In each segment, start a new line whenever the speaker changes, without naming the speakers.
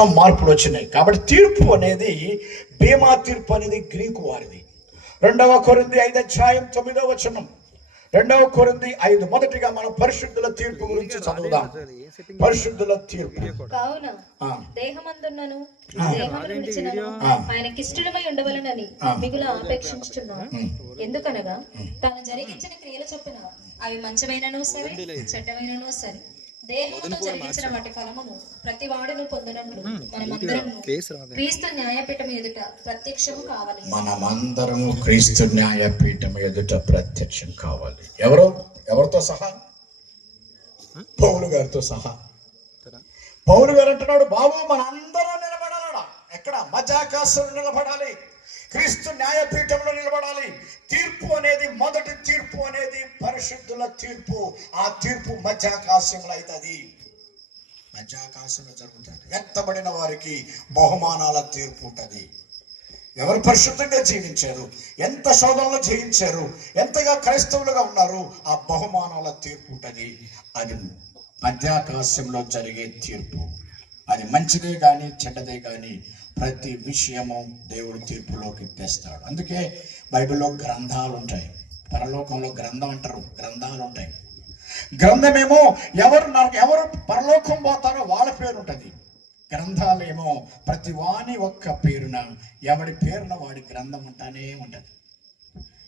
చాలా మార్పులు వచ్చినాయి. కాబట్టి తీర్పు అనేది బీమా తీర్పు అనేది గ్రీకు వారిది. రెండవ కొరింది ఐదు అధ్యాయం తొమ్మిదవ వచనం. రెండవ కొరింది ఐదు. మొదటిగా మనం పరిశుద్ధుల తీర్పు గురించి చదువుదాం. పరిశుద్ధుల తీర్పు.
కావున
ఆ,
దేహమందున్నను? ఉండవలనని. మిగులు ఆపేక్షించుచున్నాను. ఎందుకనగా తాను జరిగించిన క్రియల చొప్పున అవి మంచమైనను సరే చెడ్డమైనను సరే. దేహముతో జరిగించిన వాటి ఫలమును ప్రతి వాడును క్రీస్తు న్యాయపీఠం ఎదుట ప్రత్యక్షము కావాలి.
మనమందరము క్రీస్తు న్యాయపీఠం ఎదుట ప్రత్యక్షం కావాలి. ఎవరు? ఎవరితో సహా? పౌలు గారితో సహా. పౌలు గారు అంటున్నాడు బాబు మన అందరం నిలబడాలడా ఎక్కడ? మధ్యాకాశంలో నిలబడాలి. క్రీస్తు న్యాయపీఠంలో నిలబడాలి. తీర్పు అనేది మొదటి అనేది పరిశుద్ధుల తీర్పు. ఆ తీర్పు మధ్యాకాశంలో అవుతుంది. మధ్యాకాశంలో జరుగుతుంది. ఎత్తబడిన వారికి బహుమానాల తీర్పు ఉంటుంది. ఎవరు పరిశుద్ధంగా జీవించారు? ఎంత శోధనలో జయించారు? ఎంతగా క్రైస్తవులుగా ఉన్నారు? ఆ బహుమానాల తీర్పు ఉంటుంది. అది మధ్యాకాశంలో జరిగే తీర్పు. అది మంచిదే కానీ చెడ్డదే కానీ ప్రతి విషయము దేవుడు తీర్పులోకి తెస్తాడు. అందుకే బైబిల్లో గ్రంథాలు ఉంటాయి పరలోకంలో గ్రంథం అంటారు. గ్రంథాలు ఉంటాయి. గ్రంథమేమో ఎవరు నాకు ఎవరు పరలోకం పోతారో వాళ్ళ పేరు ఉంటుంది. గ్రంథాలేమో ప్రతి వాని ఒక్క పేరున ఎవడి పేరున వాడి గ్రంథం ఉంటానే ఉంటుంది.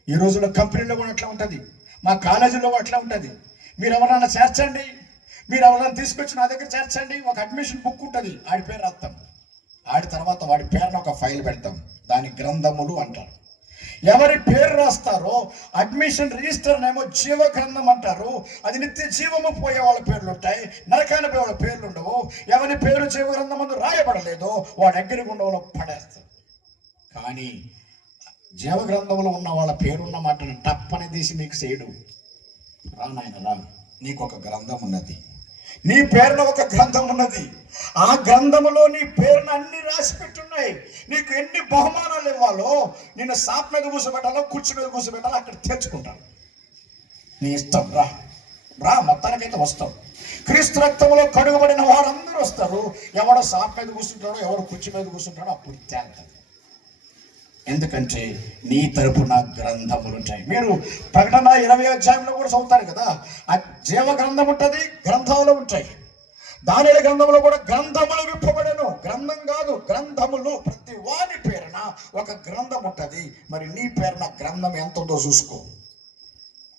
ఈ రోజుల్లో కంపెనీలో కూడా అట్లా ఉంటుంది. మా కాలేజీలో అట్లా ఉంటుంది. మీరు ఎవరైనా చేర్చండి. మీరు ఎవరైనా తీసుకొచ్చి నా దగ్గర చేర్చండి. ఒక అడ్మిషన్ బుక్ ఉంటుంది. ఆడి పేరు రాస్తాం. ఆడి తర్వాత వాడి పేరున ఒక ఫైల్ పెడతాం. దాని గ్రంథములు అంటారు. ఎవరి పేరు రాస్తారో అడ్మిషన్ రిజిస్టర్ ఏమో జీవ గ్రంథం అంటారు. అది నిత్య జీవము పోయే వాళ్ళ పేర్లు ఉంటాయి నరకాన పోయే వాళ్ళ పేర్లు ఉండవు ఎవరి పేరు జీవ గ్రంథం ముందు రాయబడలేదో వాడు అగ్ని గుండంలో పడేస్తారు కానీ జీవ గ్రంథంలో ఉన్న వాళ్ళ పేరున్న మాటను తప్పని తీసి మీకు చేయడు. రా నాయన రా నీకు ఒక గ్రంథం ఉన్నది. నీ పేరున ఒక గ్రంథం ఉన్నది. ఆ గ్రంథములో నీ పేరున అన్ని రాసి పెట్టున్నాయి. నీకు ఎన్ని బహుమానాలు ఇవ్వాలో నిన్ను సాప్ మీద కూర్చోబెట్టాలో కుర్చీ మీద కూర్చోబెట్టాలో అక్కడ తెచ్చుకుంటాను నీ ఇష్టం రా. రా మొత్తానికైతే వస్తావు క్రీస్తు రక్తంలో కడుగుబడిన వారందరూ వస్తారు. ఎవడో సాప్ మీద కూర్చుంటాడో ఎవడు కుర్చీ మీద కూర్చుంటాడో అప్పుడు తేలుతుంది. ఎందుకంటే నీ తరపున గ్రంథములు ఉంటాయి మీరు ప్రకటన ఇరవై అధ్యాయంలో కూడా చదువుతారు కదా? ఆ జీవ గ్రంథం ఉంటుంది గ్రంథములు ఉంటాయి. దాని గ్రంథంలో కూడా గ్రంథములు విప్పబడను. గ్రంథం కాదు గ్రంథములు. ప్రతి వాని పేరున ఒక గ్రంథం ఉంటుంది. మరి నీ పేరున గ్రంథం ఎంత ఉందో చూసుకో.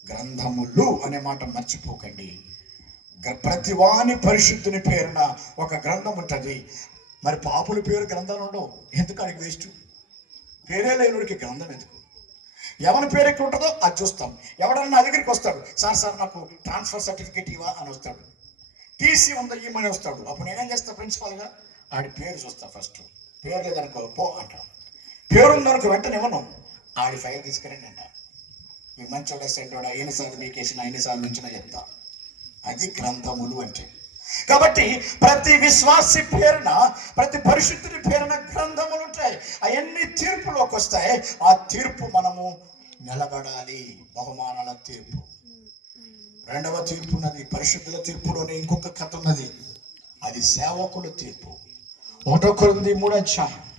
గ్రంథములు అనే మాట మర్చిపోకండి. ప్రతి వాని పరిశుద్ధుని పేరున ఒక గ్రంథం ఉంటుంది. మరి పాపుల పేరు గ్రంథాలు ఉండవు. ఎందుకు అడిగి వేస్ట్? పేరే లేనుడికి గ్రంథం ఎందుకు? ఎవరి పేరు ఎక్కడ ఉంటుందో అది చూస్తాం. ఎవడన్నా నా దగ్గరికి వస్తాడు సార్ సార్ నాకు ట్రాన్స్ఫర్ సర్టిఫికేట్ ఇవా అని వస్తాడు. టీసీ ఉందా ఇవ్వమని వస్తాడు. అప్పుడు నేనేం చేస్తా ప్రిన్సిపాల్గా? ఆడి పేరు చూస్తా ఫస్ట్. పేరు లేదనుకో పో అంటాను పేరు ఉందనుకో వెంటనే ఇవ్వను. ఆడి ఫైల్ తీసుకురండి అంట. ఈ మంచోడ సెడ్డోడ ఎన్నిసార్లు మీకేసిన ఎన్నిసార్లు నుంచినా చెప్తా. అది గ్రంథములు అంటే. కాబట్టి ప్రతి విశ్వాసి పేరున ప్రతి పరిశుద్ధుని పేరున గ్రంథములు ఉంటాయి అవన్నీ తీర్పులోకి వస్తాయి. ఆ తీర్పు మనము నిలబడాలి. బహుమానాల తీర్పు. రెండవ తీర్పు ఉన్నది పరిశుద్ధుల తీర్పులోనే ఇంకొక కథ ఉన్నది. అది సేవకుల తీర్పు. ఒకటో మూడో అధ్యాయం.